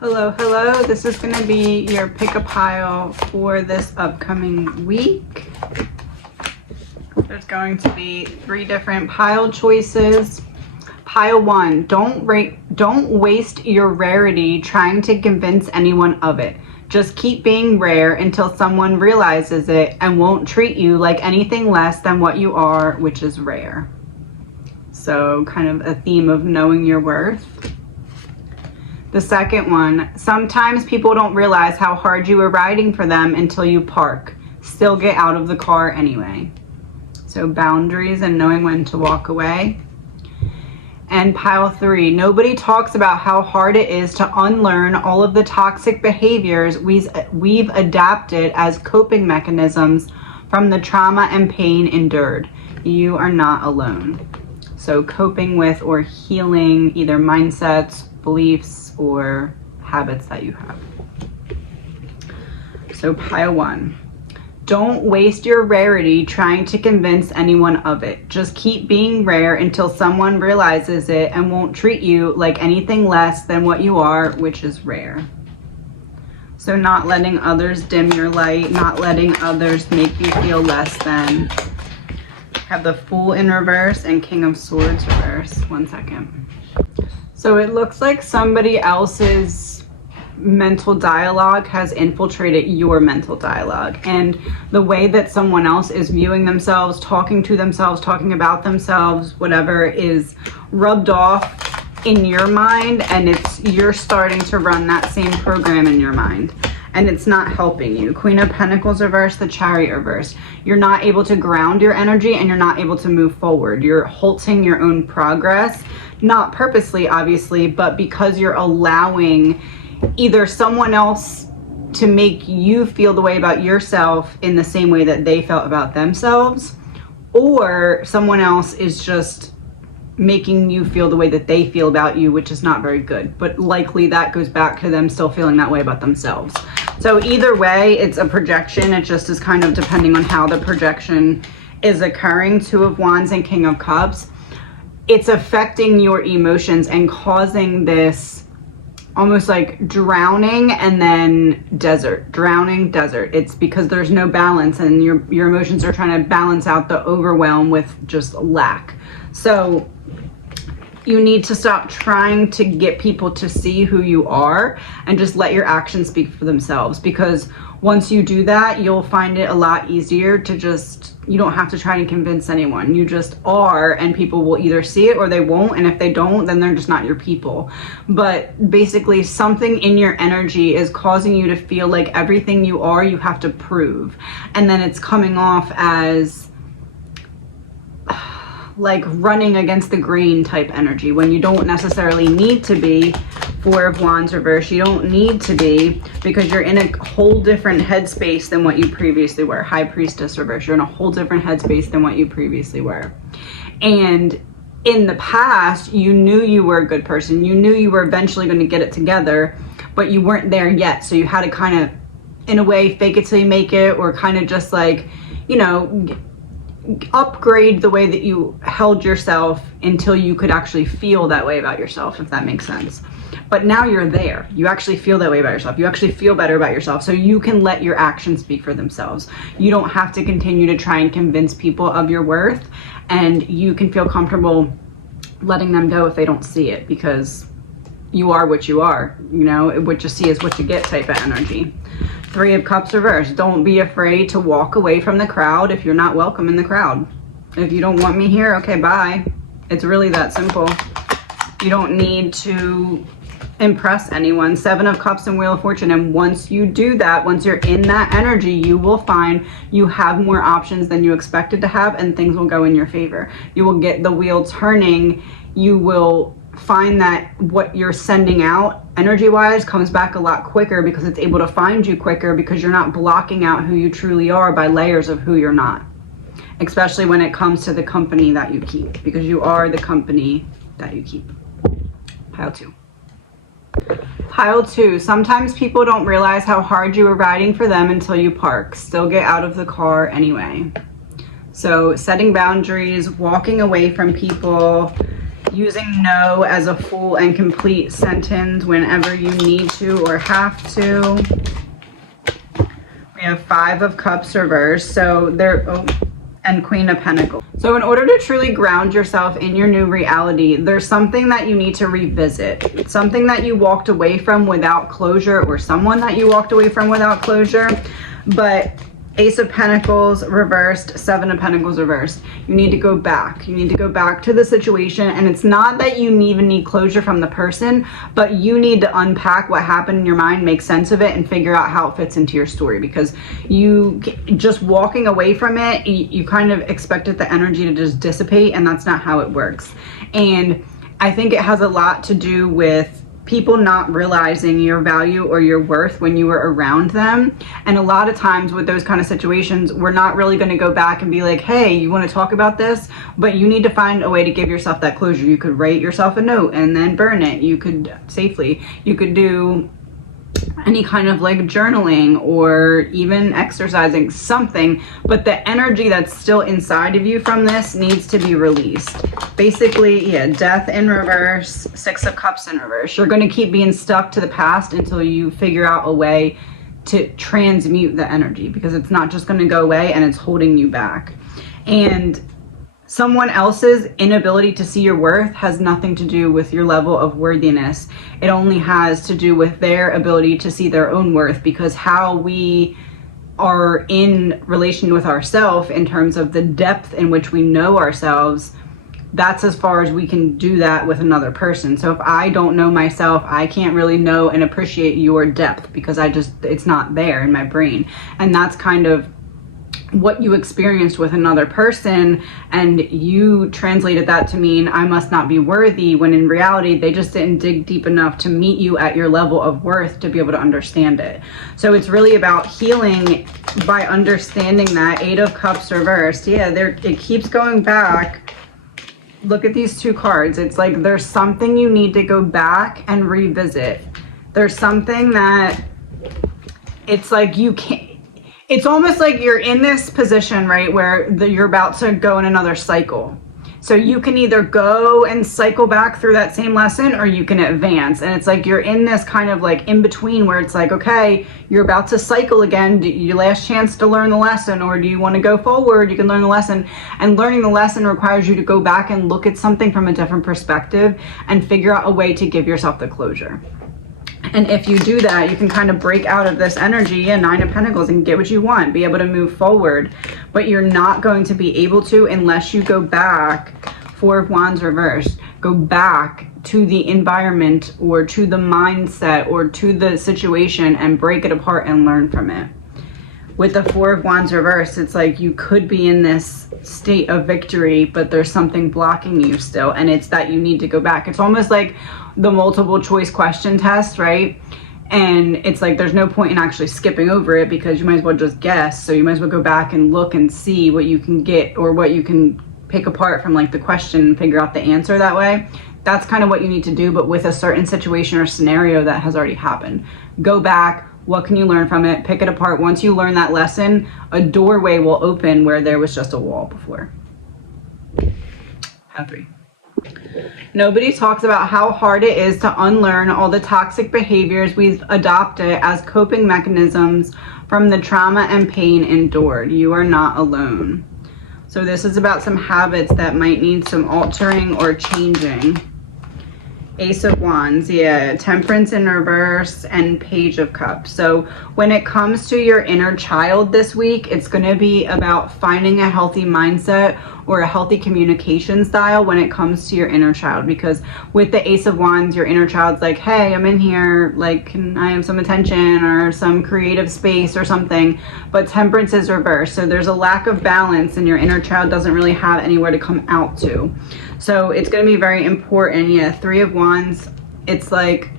Hello, hello. This is going to be your pick a pile for this upcoming week. There's going to be 3 different pile choices. Pile 1, don't waste your rarity trying to convince anyone of it. Just keep being rare until someone realizes it and won't treat you like anything less than what you are, which is rare. So kind of a theme of knowing your worth. The second one, sometimes people don't realize how hard you were riding for them until you park. Still get out of the car anyway. So boundaries and knowing when to walk away. And pile 3, nobody talks about how hard it is to unlearn all of the toxic behaviors we've adapted as coping mechanisms from the trauma and pain endured. You are not alone. So coping with or healing either mindsets, beliefs, or habits that you have. So pile 1. Don't waste your rarity trying to convince anyone of it. Just keep being rare until someone realizes it and won't treat you like anything less than what you are, which is rare. So not letting others dim your light, not letting others make you feel less than. Have the Fool in reverse and King of Swords reverse. 1 second. So it looks like somebody else's mental dialogue has infiltrated your mental dialogue, and the way that someone else is viewing themselves, talking to themselves, talking about themselves, whatever, is rubbed off in your mind, and you're starting to run that same program in your mind, and it's not helping you. Queen of Pentacles reverse, the Chariot reverse. You're not able to ground your energy and you're not able to move forward. You're halting your own progress. Not purposely, obviously, but because you're allowing either someone else to make you feel the way about yourself in the same way that they felt about themselves, or someone else is just making you feel the way that they feel about you, which is not very good. But likely that goes back to them still feeling that way about themselves. So either way, it's a projection. It just is kind of depending on how the projection is occurring. 2 of Wands and King of Cups. It's affecting your emotions and causing this almost like drowning and then desert. Drowning, desert. It's because there's no balance and your emotions are trying to balance out the overwhelm with just lack. So you need to stop trying to get people to see who you are and just let your actions speak for themselves, because once you do that, you'll find it a lot easier to just, you don't have to try and convince anyone. You just are, and people will either see it or they won't, and if they don't, then they're just not your people. But basically something in your energy is causing you to feel like everything you are, you have to prove. And then it's coming off as like running against the grain type energy when you don't necessarily need to be. 4 of Wands reverse, you don't need to be, because you're in a whole different headspace than what you previously were. High Priestess reverse, you're in a whole different headspace than what you previously were. And in the past, you knew you were a good person. You knew you were eventually going to get it together, but you weren't there yet. So you had to kind of, in a way, fake it till you make it, or kind of just like, you know, upgrade the way that you held yourself until you could actually feel that way about yourself, if that makes sense. But now you're there. You actually feel that way about yourself. You actually feel better about yourself. So you can let your actions speak for themselves. You don't have to continue to try and convince people of your worth, and you can feel comfortable letting them go if they don't see it, because you are what you are. You know, what you see is what you get type of energy. 3 of Cups reverse. Don't be afraid to walk away from the crowd if you're not welcome in the crowd. If you don't want me here, okay, bye. It's really that simple. You don't need to impress anyone. 7 of Cups and Wheel of Fortune. And once you do that, once you're in that energy, you will find you have more options than you expected to have, and things will go in your favor. You will get the wheel turning. You will find that what you're sending out energy wise comes back a lot quicker, because it's able to find you quicker, because you're not blocking out who you truly are by layers of who you're not, especially when it comes to the company that you keep, because you are the company that you keep. Pile 2. Pile 2, sometimes people don't realize how hard you were riding for them until you park. Still get out of the car anyway. So setting boundaries, walking away from people, using no as a full and complete sentence whenever you need to or have to. We have 5 of Cups reversed, so and Queen of Pentacles. So in order to truly ground yourself in your new reality, there's something that you need to revisit. Something that you walked away from without closure, or someone that you walked away from without closure. But Ace of Pentacles reversed, 7 of Pentacles reversed. You need to go back. You need to go back to the situation. And it's not that you even need closure from the person, but you need to unpack what happened in your mind, make sense of it, and figure out how it fits into your story. Because you just walking away from it, you kind of expected the energy to just dissipate, and that's not how it works. And I think it has a lot to do with people not realizing your value or your worth when you were around them. And a lot of times with those kind of situations, we're not really going to go back and be like, hey, you want to talk about this? But you need to find a way to give yourself that closure. You could write yourself a note and then burn it. You could safely, you could do any kind of like journaling or even exercising, something, but the energy that's still inside of you from this needs to be released. Basically, yeah, Death in reverse, 6 of Cups in reverse. You're going to keep being stuck to the past until you figure out a way to transmute the energy, because it's not just going to go away and it's holding you back. And someone else's inability to see your worth has nothing to do with your level of worthiness. It only has to do with their ability to see their own worth, because how we are in relation with ourselves in terms of the depth in which we know ourselves, that's as far as we can do that with another person. So if I don't know myself, I can't really know and appreciate your depth, because it's not there in my brain. And that's kind of what you experienced with another person, and you translated that to mean I must not be worthy, when in reality they just didn't dig deep enough to meet you at your level of worth to be able to understand it. So it's really about healing by understanding that. 8 of Cups reversed. Yeah, it keeps going back. Look at these 2 cards. It's like there's something you need to go back and revisit. There's something that it's like you can't. It's almost like you're in this position, right, where you're about to go in another cycle. So you can either go and cycle back through that same lesson, or you can advance. And it's like you're in this kind of like in between, where it's like, okay, you're about to cycle again. Your last chance to learn the lesson, or do you want to go forward? You can learn the lesson. And learning the lesson requires you to go back and look at something from a different perspective and figure out a way to give yourself the closure. And if you do that, you can kind of break out of this energy, 9 of Pentacles, and get what you want, be able to move forward. But you're not going to be able to unless you go back, 4 of Wands reversed, go back to the environment or to the mindset or to the situation and break it apart and learn from it. With the 4 of Wands reversed, it's like you could be in this state of victory, but there's something blocking you still, and it's that you need to go back. It's almost like the multiple choice question test, right? And it's like there's no point in actually skipping over it, because you might as well just guess. So you might as well go back and look and see what you can get, or what you can pick apart from like the question and figure out the answer that way. That's kind of what you need to do, but with a certain situation or scenario that has already happened. Go back. What can you learn from it? Pick it apart. Once you learn that lesson, a doorway will open where there was just a wall before. Happy. Nobody talks about how hard it is to unlearn all the toxic behaviors we've adopted as coping mechanisms from the trauma and pain endured. You are not alone. So this is about some habits that might need some altering or changing. Ace of Wands, yeah, Temperance in reverse, and Page of Cups. So when it comes to your inner child this week, it's going to be about finding a healthy mindset or a healthy communication style when it comes to your inner child. Because with the Ace of Wands, your inner child's like, hey, I'm in here, like, can I have some attention or some creative space or something? But Temperance is reversed. So there's a lack of balance, and your inner child doesn't really have anywhere to come out to. So it's going to be very important. Yeah, 3 of Wands, it's like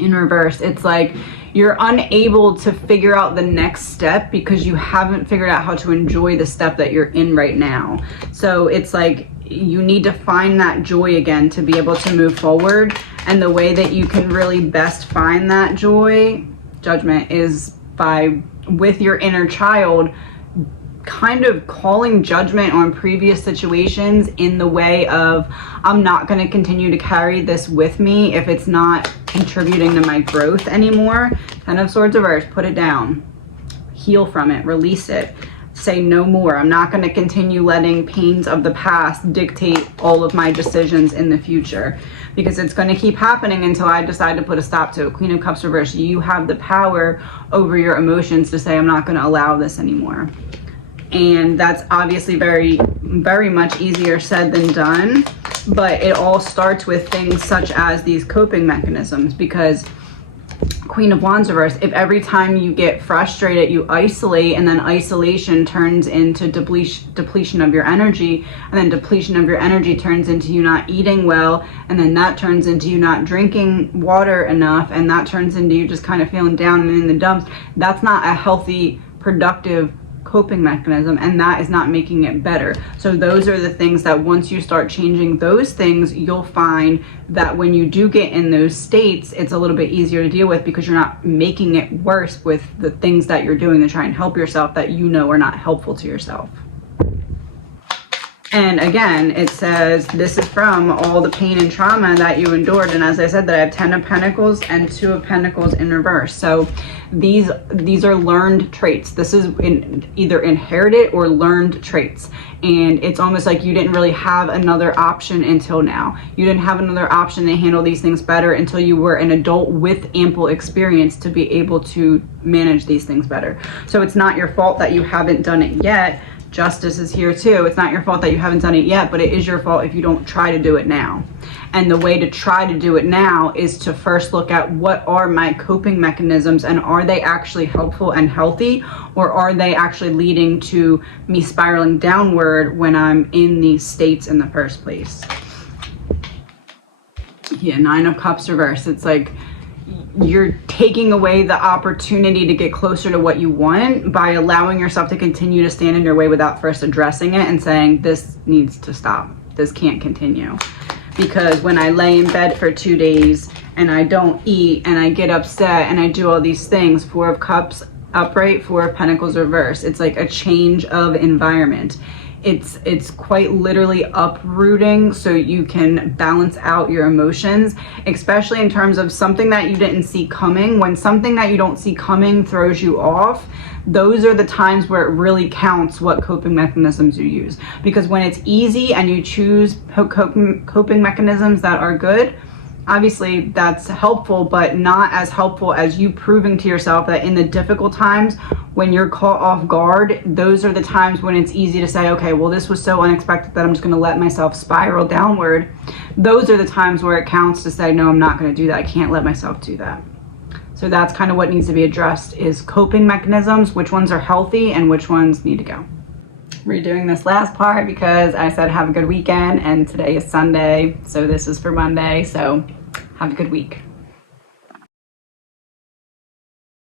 in reverse. It's like you're unable to figure out the next step because you haven't figured out how to enjoy the step that you're in right now. So it's like you need to find that joy again to be able to move forward. And the way that you can really best find that joy, Judgment, is by with your inner child kind of calling judgment on previous situations in the way of, I'm not going to continue to carry this with me if it's not contributing to my growth anymore. Ten of Swords reversed. Put it down. Heal from it. Release it. Say no more. I'm not going to continue letting pains of the past dictate all of my decisions in the future, because it's going to keep happening until I decide to put a stop to it. Queen of Cups reversed. You have the power over your emotions to say, I'm not going to allow this anymore. And that's obviously very, very much easier said than done. But it all starts with things such as these coping mechanisms, because Queen of Wands reversed, if every time you get frustrated, you isolate, and then isolation turns into depletion of your energy, and then depletion of your energy turns into you not eating well, and then that turns into you not drinking water enough, and that turns into you just kind of feeling down and in the dumps. That's not a healthy, productive coping mechanism, and that is not making it better. So those are the things that once you start changing those things, you'll find that when you do get in those states, it's a little bit easier to deal with, because you're not making it worse with the things that you're doing to try and help yourself that you know are not helpful to yourself. And again, it says this is from all the pain and trauma that you endured. And as I said, that I have 10 of Pentacles and 2 of Pentacles in reverse. So these are learned traits. This is either inherited or learned traits. And it's almost like you didn't really have another option until now. You didn't have another option to handle these things better until you were an adult with ample experience to be able to manage these things better. So it's not your fault that you haven't done it yet. Justice is here too. It's not your fault that you haven't done it yet, but it is your fault if you don't try to do it now. And the way to try to do it now is to first look at, what are my coping mechanisms, and are they actually helpful and healthy, or are they actually leading to me spiraling downward when I'm in these states in the first place? Yeah, 9 of Cups reversed. It's like you're taking away the opportunity to get closer to what you want by allowing yourself to continue to stand in your way without first addressing it and saying, this needs to stop. This can't continue. Because when I lay in bed for 2 days and I don't eat and I get upset and I do all these things, 4 of Cups upright, 4 of Pentacles reverse. It's like a change of environment. It's quite literally uprooting so you can balance out your emotions, especially in terms of something that you didn't see coming. When something that you don't see coming throws you off, those are the times where it really counts what coping mechanisms you use. Because when it's easy and you choose coping mechanisms that are good, obviously that's helpful, but not as helpful as you proving to yourself that in the difficult times, when you're caught off guard, those are the times when it's easy to say, okay, well, this was so unexpected that I'm just going to let myself spiral downward. Those are the times where it counts to say, no, I'm not going to do that. I can't let myself do that. So that's kind of what needs to be addressed, is coping mechanisms, which ones are healthy and which ones need to go. Redoing this last part because I said have a good weekend, and today is Sunday, so this is for Monday. So have a good week.